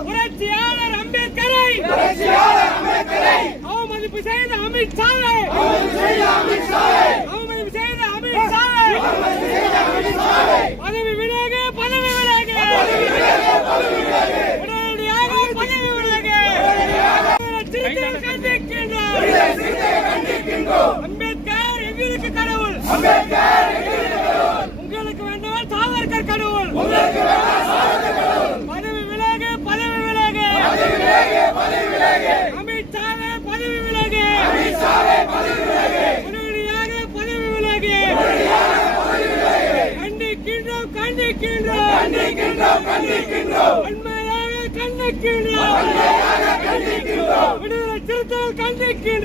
புரட்சியாளர் அம்பேத்கரை அவமதிப்பு செய்த அமித்ஷாவை அவமதிப்பு செய்த அமித்ஷாவை பதவி விலகு பதவி விலகு உடனடியாக பதவி விலகு கண்டிக்கின்றோம். கடவுள் உங்களுக்கு வேண்டுமா சாவர்கர் கடவுள். பதவி விலக பதவி விலக. விலகு பதவி விலக. உடனடியாக பதவி விலக. கண்டிக்கின்றோம் கண்டிக்கின்றோம். உண்மையாக கண்டிக்கின்றோம். விடுதலை சிறுத்தைகள் கண்டிக்கின்றோம்.